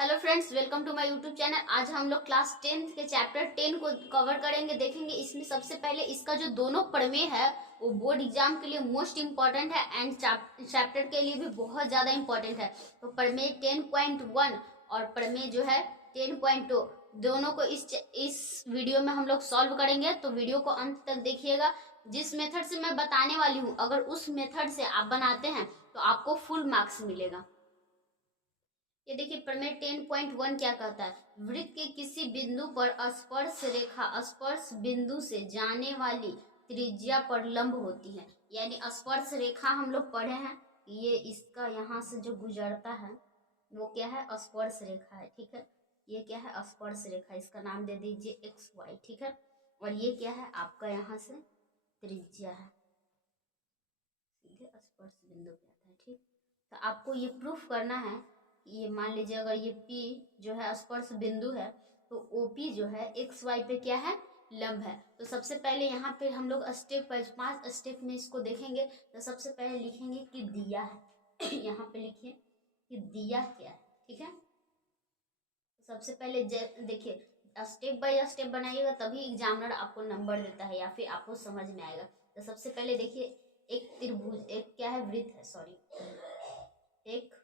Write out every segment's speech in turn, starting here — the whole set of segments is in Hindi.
Hello friends, welcome to my YouTube channel. आज हम लोग क्लास 10th के चैप्टर 10 को कवर करेंगे, देखेंगे। इसमें सबसे पहले इसका जो दोनों प्रमेय है वो बोर्ड एग्जाम के लिए मोस्ट इम्पॉर्टेंट है एंड चैप्टर के लिए भी बहुत ज़्यादा इम्पॉर्टेंट है। तो प्रमेय 10.1 और प्रमेय जो है 10.2 दोनों को इस वीडियो में हम लोग सॉल्व करेंगे। तो वीडियो को अंत तक देखिएगा। जिस मेथड से मैं बताने वाली हूँ, अगर उस मेथड से आप बनाते हैं तो आपको फुल मार्क्स मिलेगा। ये देखिए, प्रमेय 10.1 क्या कहता है। वृत्त के किसी बिंदु पर स्पर्श रेखा स्पर्श बिंदु से जाने वाली त्रिज्या पर लंब होती है। यानी स्पर्श रेखा हम लोग पढ़े हैं, ये इसका यहाँ से जो गुजरता है वो क्या है, स्पर्श रेखा है। ठीक है, ये क्या है, स्पर्श रेखा। इसका नाम दे दीजिए एक्स वाई। ठीक है, और ये क्या है, आपका यहाँ से त्रिज्या है, सीधे स्पर्श बिंदु पे आता है। ठीक, तो आपको ये प्रूफ करना है। ये मान लीजिए अगर ये P जो है स्पर्श बिंदु है तो OP जो है एक्स वाई पे क्या है, लंब है। तो सबसे पहले यहाँ पे हम लोग स्टेप बाय 5 स्टेप में इसको देखेंगे। तो सबसे पहले लिखेंगे कि दिया है यहाँ पे लिखिए कि दिया क्या है। ठीक है, तो सबसे पहले देखिए, स्टेप बाय स्टेप बनाइएगा तभी एग्जामिनर आपको नंबर देता है या फिर आपको समझ में आएगा। तो सबसे पहले देखिए, एक त्रिभुज, एक क्या है, वृत्त है, सॉरी, एक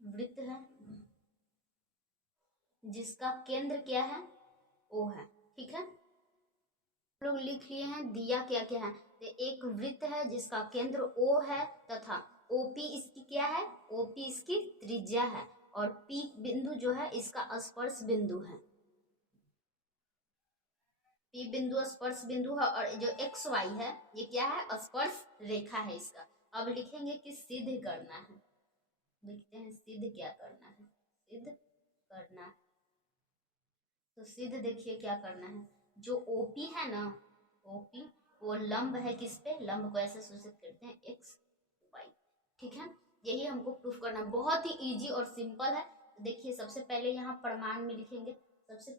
वृत्त है जिसका केंद्र क्या है, O है। ठीक है, हम लोग लिख लिए हैं दिया क्या क्या है। तो एक वृत्त है जिसका केंद्र O है तथा OP इसकी क्या है, OP इसकी त्रिज्या है और P बिंदु जो है इसका स्पर्श बिंदु है। P बिंदु स्पर्श बिंदु है और जो XY है ये क्या है, स्पर्श रेखा है इसका। अब लिखेंगे कि सिद्ध करना है। लिखते हैं सिद्ध क्या करना है, सिद्ध करना है। तो सिद्ध देखिए क्या करना है, जो OP है ना, OP वो लंब है किस पे, लंब को ऐसे सूचित करते हैं एक्स वाई। ठीक है, यही हमको प्रूफ करना है। बहुत ही इजी और सिंपल है। देखिए सबसे पहले यहाँ प्रमाण में लिखेंगे। सबसे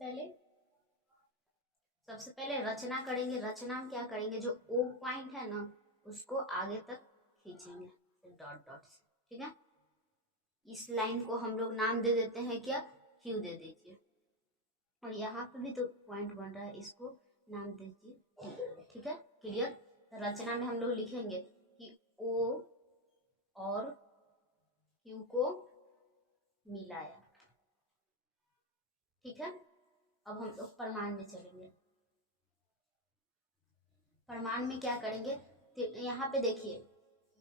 पहले रचना करेंगे। रचना में क्या करेंगे, जो O पॉइंट है ना उसको आगे तक खींचेंगे डॉट डॉट से। ठीक है, इस लाइन को हम लोग नाम दे देते हैं क्या, Q दे दीजिए। और यहाँ पे भी तो पॉइंट बन रहा है, इसको नाम दीजिए T। ठीक है, क्लियर। रचना में हम लोग लिखेंगे कि O और Q को मिलाया। ठीक है, अब हम लोग प्रमाण में चलेंगे। प्रमाण में क्या करेंगे, यहाँ पे देखिए,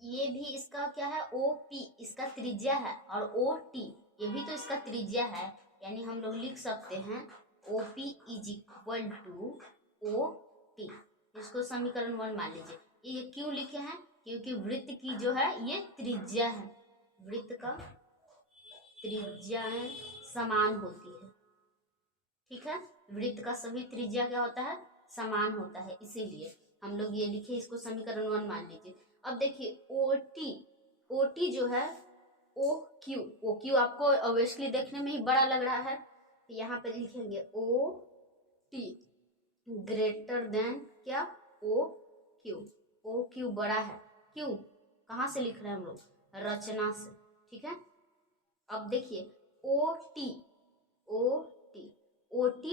ये भी इसका क्या है, OP इसका त्रिज्या है और OT ये भी तो इसका त्रिज्या है। यानी हम लोग लिख सकते हैं OP is equal to OT। इसको समीकरण 1 मान लीजिए। ये क्यों लिखे हैं, क्योंकि वृत्त की जो है ये त्रिज्या है, वृत्त का त्रिज्या समान होती है। ठीक है, वृत्त का सभी त्रिज्या क्या होता है, समान होता है, इसीलिए हम लोग ये लिखे, इसको समीकरण 1 मान लीजिए। अब देखिए OT जो है OQ आपको ऑब्वियसली देखने में ही बड़ा लग रहा है, तो यहाँ पे लिखेंगे OT ग्रेटर देन क्या, OQ बड़ा है। क्यों, कहाँ से लिख रहे हैं हम लोग, रचना से। ठीक है, अब देखिए OT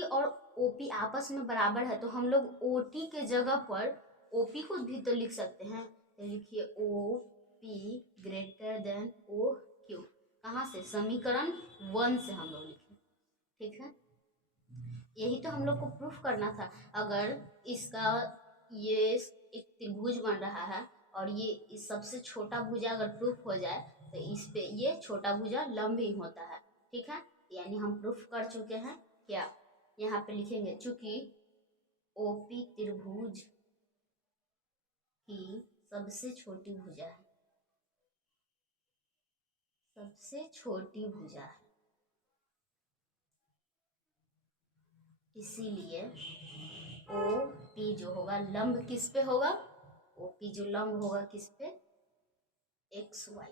और OP आपस में बराबर है, तो हम लोग OT के जगह पर OP को भी तो लिख सकते हैं। तो लिखिए OP ग्रेटर देन OQ, कहाँ से, समीकरण 1 से हम लोग लिखे। ठीक है, यही तो हम लोग को प्रूफ करना था। अगर इसका ये एक त्रिभुज बन रहा है और ये इस सबसे छोटा भुजा अगर प्रूफ हो जाए तो इस पे ये छोटा भुजा लंब ही होता है। ठीक है, यानी हम प्रूफ कर चुके हैं। क्या, यहाँ पे लिखेंगे चूंकि OP त्रिभुज की सबसे छोटी भुजा है, सबसे छोटी भुजा है, इसीलिए OP जो होगा लंब किस पे होगा, OP जो लंब होगा किस पे, XY।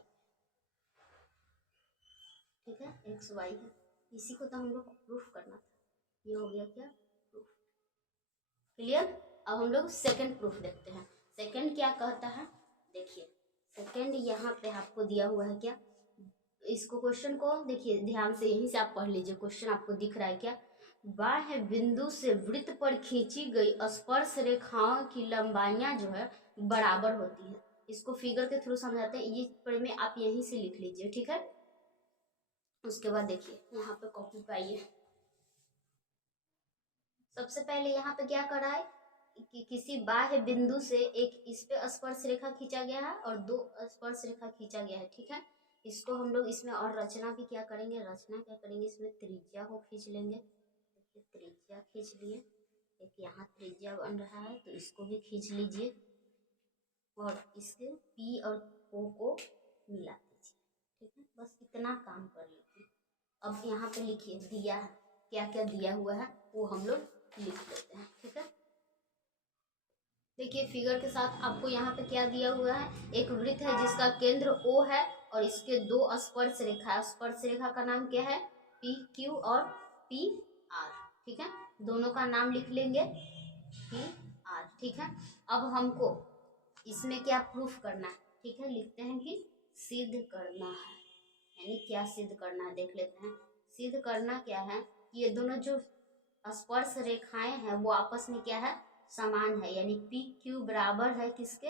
ठीक है, XY है, इसी को तो हम लोग को प्रूफ करना था। ये हो गया क्या, प्रूफ। क्लियर। अब हम लोग सेकंड प्रूफ देखते हैं। सेकंड क्या कहता है, देखिए सेकंड यहाँ पे आपको दिया हुआ है क्या, इसको क्वेश्चन को देखिए ध्यान से, यहीं से आप पढ़ लीजिए। क्वेश्चन आपको दिख रहा है क्या? बाह्य बिंदु से वृत्त पर खींची गई स्पर्श रेखाओं की लंबाइयां जो है बराबर होती है। इसको फिगर के थ्रू समझाते हैं। ये प्रमेय आप यहीं से लिख लीजिए, ठीक है। उसके बाद देखिए यहाँ पे कॉपी पाइए। सबसे पहले यहाँ पे क्या करा है कि किसी बाह्य बिंदु से एक इस पे स्पर्श रेखा खींचा गया है और दो स्पर्श रेखा खींचा गया है, ठीक है। इसको हम लोग इसमें और रचना भी क्या करेंगे, रचना क्या करेंगे, इसमें त्रिज्या को खींच लेंगे। त्रिज्या खींच लिए, एक यहाँ त्रिज्या बन रहा है तो इसको भी खींच लीजिए और इसके पी और ओ को मिला दीजिए, ठीक है। बस इतना काम कर लीजिए। अब यहाँ पे लिखिए दिया है, क्या क्या दिया हुआ है वो हम लोग लिख लेते हैं, ठीक है। देखिए फिगर के साथ आपको यहाँ पे क्या दिया हुआ है, एक वृत्त है जिसका केंद्र O है और इसके दो स्पर्श रेखा है। स्पर्श रेखा का नाम क्या है, PQ और PR, ठीक है। दोनों का नाम लिख लेंगे PR, ठीक है। अब हमको इसमें क्या प्रूफ करना है, ठीक है। लिखते हैं कि सिद्ध करना है, यानी क्या सिद्ध करना है देख लेते हैं। सिद्ध करना क्या है कि ये दोनों जो स्पर्श रेखाएं हैं वो आपस में क्या है, समान है, यानी PQ बराबर है किसके,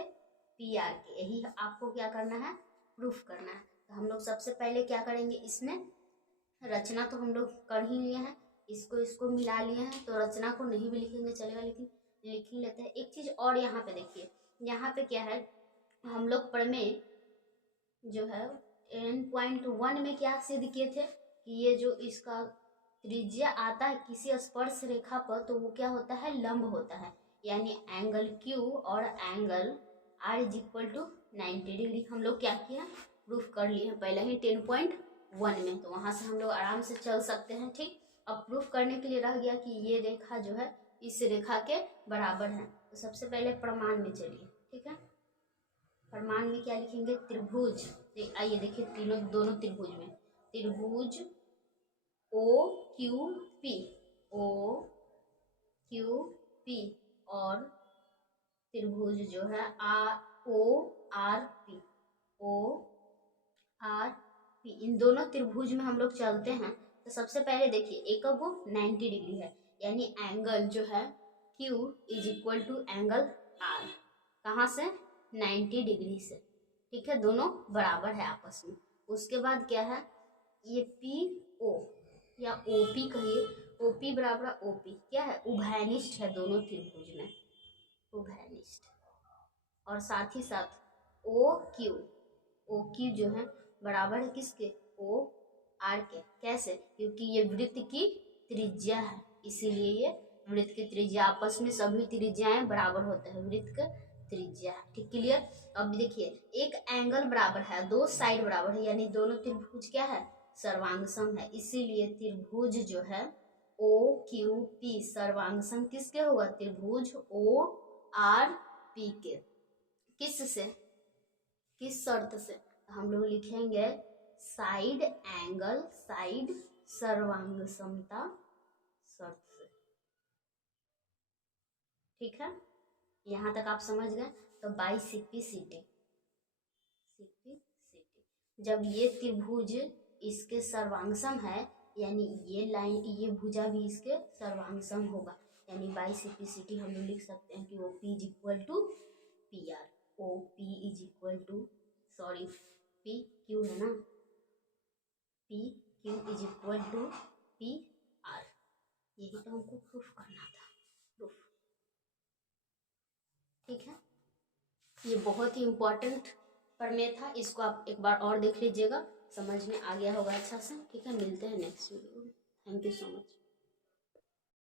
PR के। यही आपको क्या करना है, प्रूफ करना है। तो हम लोग सबसे पहले क्या करेंगे, इसमें रचना तो हम लोग कर ही लिए हैं, इसको मिला लिए हैं, तो रचना को नहीं भी लिखेंगे चलेगा, लेकिन लिख ही लेते हैं। एक चीज और यहाँ पे देखिए, यहाँ पे क्या है, हम लोग प्रमेय जो है 10.1 में क्या सिद्ध किए थे कि ये जो इसका त्रिज्या आता है किसी स्पर्श रेखा पर तो वो क्या होता है, लंब होता है, यानी एंगल Q और angle R is equal to 90 degree. हम लोग क्या किए हैं, प्रूफ कर लिए हैं पहले ही 10.1 में, तो वहां से हम लोग आराम से चल सकते हैं, ठीक। अब प्रूफ करने के लिए रह गया कि ये रेखा जो है इस रेखा के बराबर है। तो सबसे पहले प्रमाण में चलिए, ठीक है। प्रमाण में क्या लिखेंगे, त्रिभुज। आइए देखिए दोनों त्रिभुज में, त्रिभुज OQP, OQP और त्रिभुज जो है ORP, ORP, इन दोनों त्रिभुज में हम लोग चलते हैं। तो सबसे पहले देखिए एक अब 90 डिग्री है, यानी एंगल जो है Q is equal to angle R, कहाँ से, 90 डिग्री से, ठीक है। दोनों बराबर है आपस में। उसके बाद क्या है, ये PO या OP कहिए, OP बराबर OP क्या है, उभयनिष्ठ है दोनों त्रिभुज में, उभयनिष्ठ। और साथ ही साथ OQ जो है बराबर है किसके, OR के। कैसे, क्योंकि ये वृत्त की त्रिज्या है, इसीलिए ये वृत्त की त्रिज्या, आपस में सभी त्रिज्याएं बराबर होते हैं, वृत्त का त्रिज्या, ठीक, क्लियर। अब देखिए एक एंगल बराबर है, दो साइड बराबर है, यानी दोनों त्रिभुज क्या है, सर्वांगसम है, इसीलिए त्रिभुज जो है OQP सर्वांगसम किसके होगा, त्रिभुज ORP के। किस से, किस शर्त से, हम लोग लिखेंगे साइड एंगल, साइड सर्वांगसमता शर्त से, ठीक है। यहाँ तक आप समझ गए। तो बाइसिपिसिटी, जब ये त्रिभुज इसके सर्वांगसम है, यानी ये लाइन, ये भुजा भी इसके सर्वांगसम होगा, यानी बाइसिपिसिटी हम लोग लिख सकते हैं कि OP is equal to PR, OP is equal to, sorry PQ है ना, PQ is equal to PR। यही तो हमको प्रूफ करना था, प्रूफ, ठीक है। ये बहुत ही इम्पोर्टेंट प्रमेय था, इसको आप एक बार और देख लीजिएगा, समझ में आ गया होगा अच्छा से, ठीक है। मिलते हैं नेक्स्ट वीडियो में, थैंक यू सो मच।